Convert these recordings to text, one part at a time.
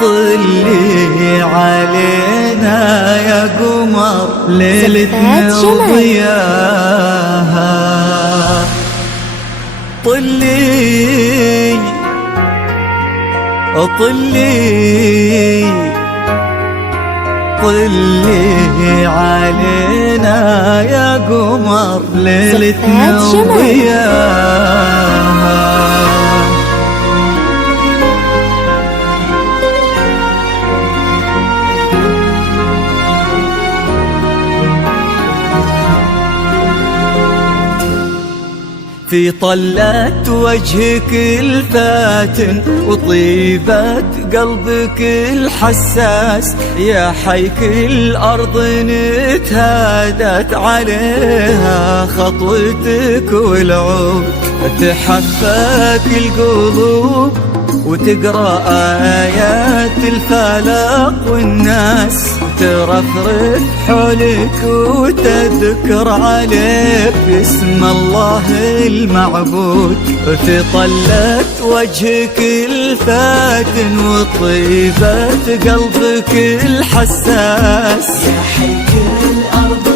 طلي علينا يا قمر ليلتنا وضياها، طلي طلي طلي علينا يا قمر ليلتنا وضياها. في طلة وجهك الفاتن وطيبة قلبك الحساس، يا حيك الأرض نتهادت عليها خطوتك والعود، تحفاك القلوب وتقرأ آيات الفلق والناس، ترفرف حولك وتذكر عليك اسم الله المعبود. في طلة وجهك الفاتن وطيبة قلبك الحساس، يا حيك الأرض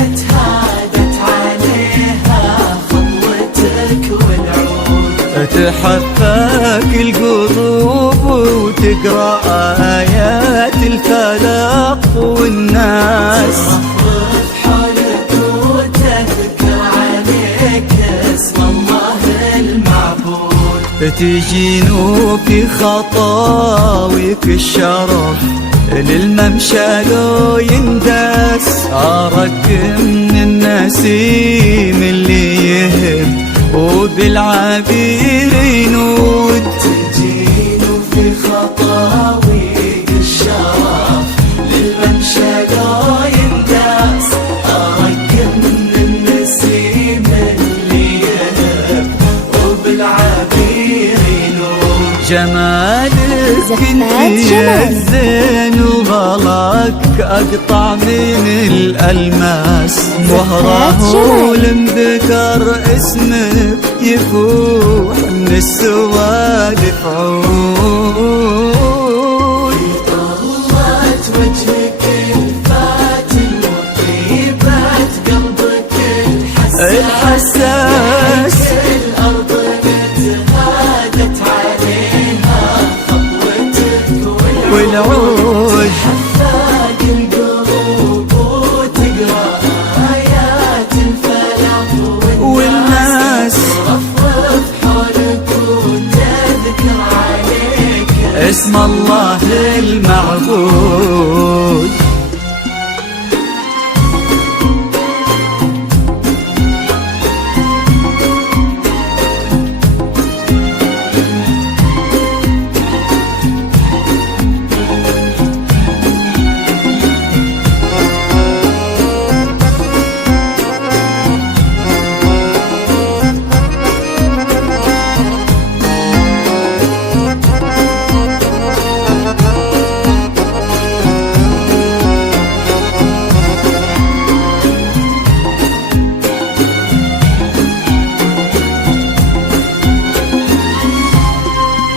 نتهادت عليها خطوتك والعود، تحفاك القلوب وتقرأ آيات الفلق والناس، ترفرف حولك وتذكر عليك اسم الله المعبود. تجينوا في خطاويك الشرف للممشى لو ينداس، أراك من النسيم اللي يهب وبالعبير ينود. تجينوا في خطاويك الشرف للممشى لو ينداس، أراك من النسيم اللي يهب وبالعبير ينود. جمالك انت الزين وغلاك أقطع من الألماس، وهره لمذكر اسمك يفوح من السوالف عود. في طلة وجهك الفاتن وطيبة قلبك الحساس، الأرض نتهادت عليها خطوتك والعود، تحفاك القلوب وتقرأ آيات الفلق والناس، ترفرف حولك وتذكر عليك اسم الله المعبود.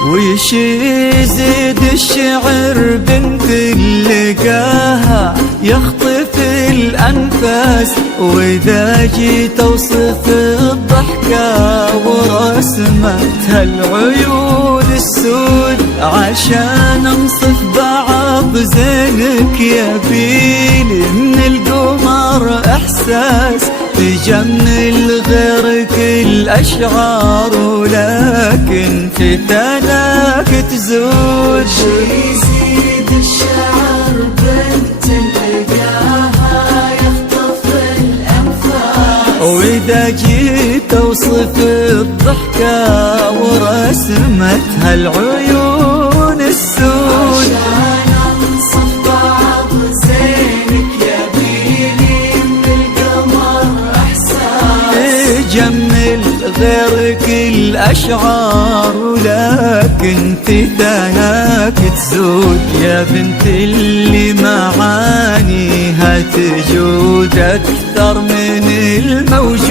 ويش يزيد الشعر بنت اللقاها يخطف الأنفاس، وإذا جيت أوصف الضحكة ورسمتها العيون السود، عشان أنصف بعض زينك يبيلي من القمر إحساس، تجمل غيرك الأشعار ولكن فتناك تزود. يزيد الشعر بنت لقاها يخطف الأنفاس، وإذا جيت أوصف الضحكة ورسمتها العيون السود، عشان أنصف بعض زينك يبيلي من القمر إحساس، جمل غيرك الأشعار ولكن فتناك تزود. يا بنت اللي معانيها تجود أكثر من الموجود،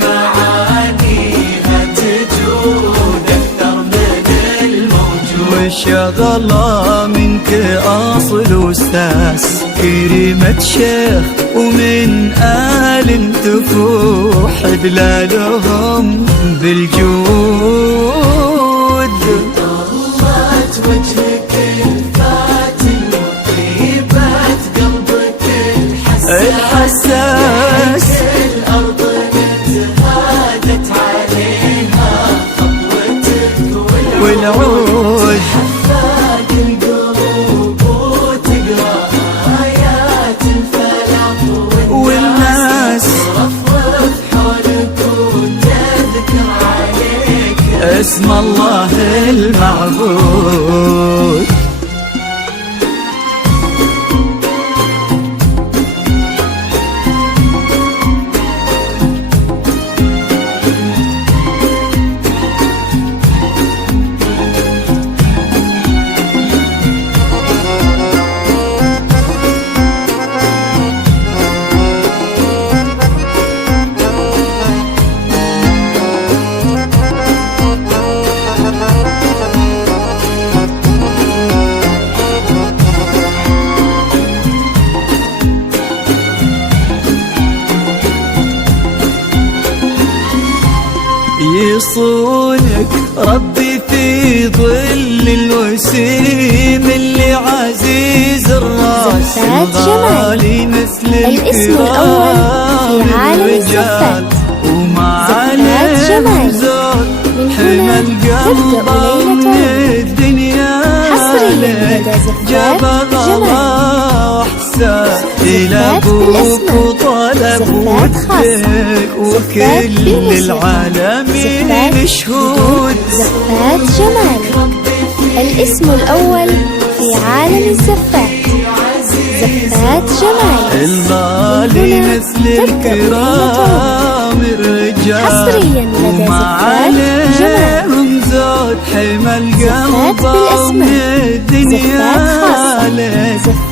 معانيها تجود أكثر من الموجود. والشغلة منك أصل أستاذ، كريمة شيخ ومن آل تفوح دلالهم بالجود. طلت وجهك الفاتن وطيبة قلبك الحساس، الأرض نتهادت عليها خطوتك والعود، حفاك القلوب وتقرأ آيات الفلاح والناس رفرف حولك وتذكر عليك اسم الله المعبود. يصونك ربي في ظل الوسيم اللي عزيز الراس الغالي مثل الاسم الأول في عالم الزفات ومعالم زود حمى القلب من الدنيا جاب الله احسان الى ابوك وطلب ودك وكل العالمين شهود. زفات جمال الاسم الأول في عالم الزفات. زفات جمال الغالي مثل الكرام الرجال ومعالم زود حمى القلب من الدنيا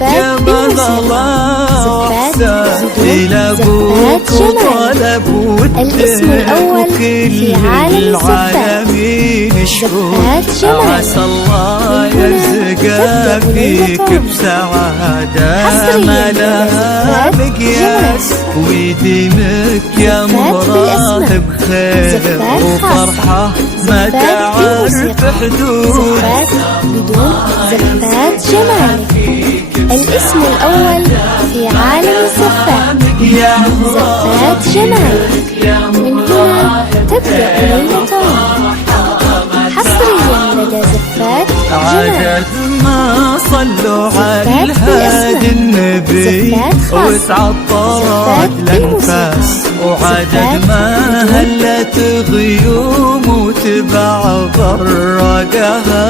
جاب الله احسان الى ابوك وطلب الاسم الأول في عالم العالمين شهود. عسى الله يرزقك فيك بسعادة ما لها مقياس ويديمك يا مراد بخير وفرحة ما تعرف حدود. بدون زفات جمالك الاسم الأول في عالم الزفات. زفات جمالك من هنا تبدأ ليلتهم حصريا لدى زفات جمال. عدد ما صلوا على الهادي النبي وتعطرت الانفاس، وعدد ما هلت غيوم وتبع برقها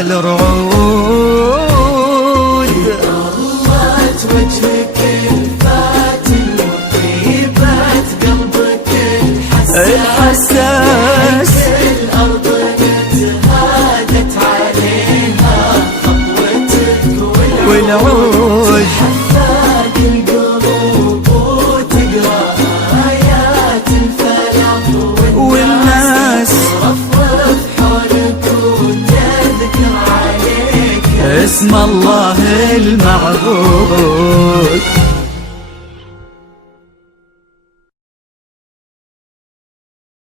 الرعود. طلت وجهك الفاتن وطيبة قلبك الحساس، الأرض نتهادت عليها خطوتك والعود، حفاك القلوب وتقرأ آيات الفلاح والناس رفرف حولك وتذكر عليك اسم الله المعبود.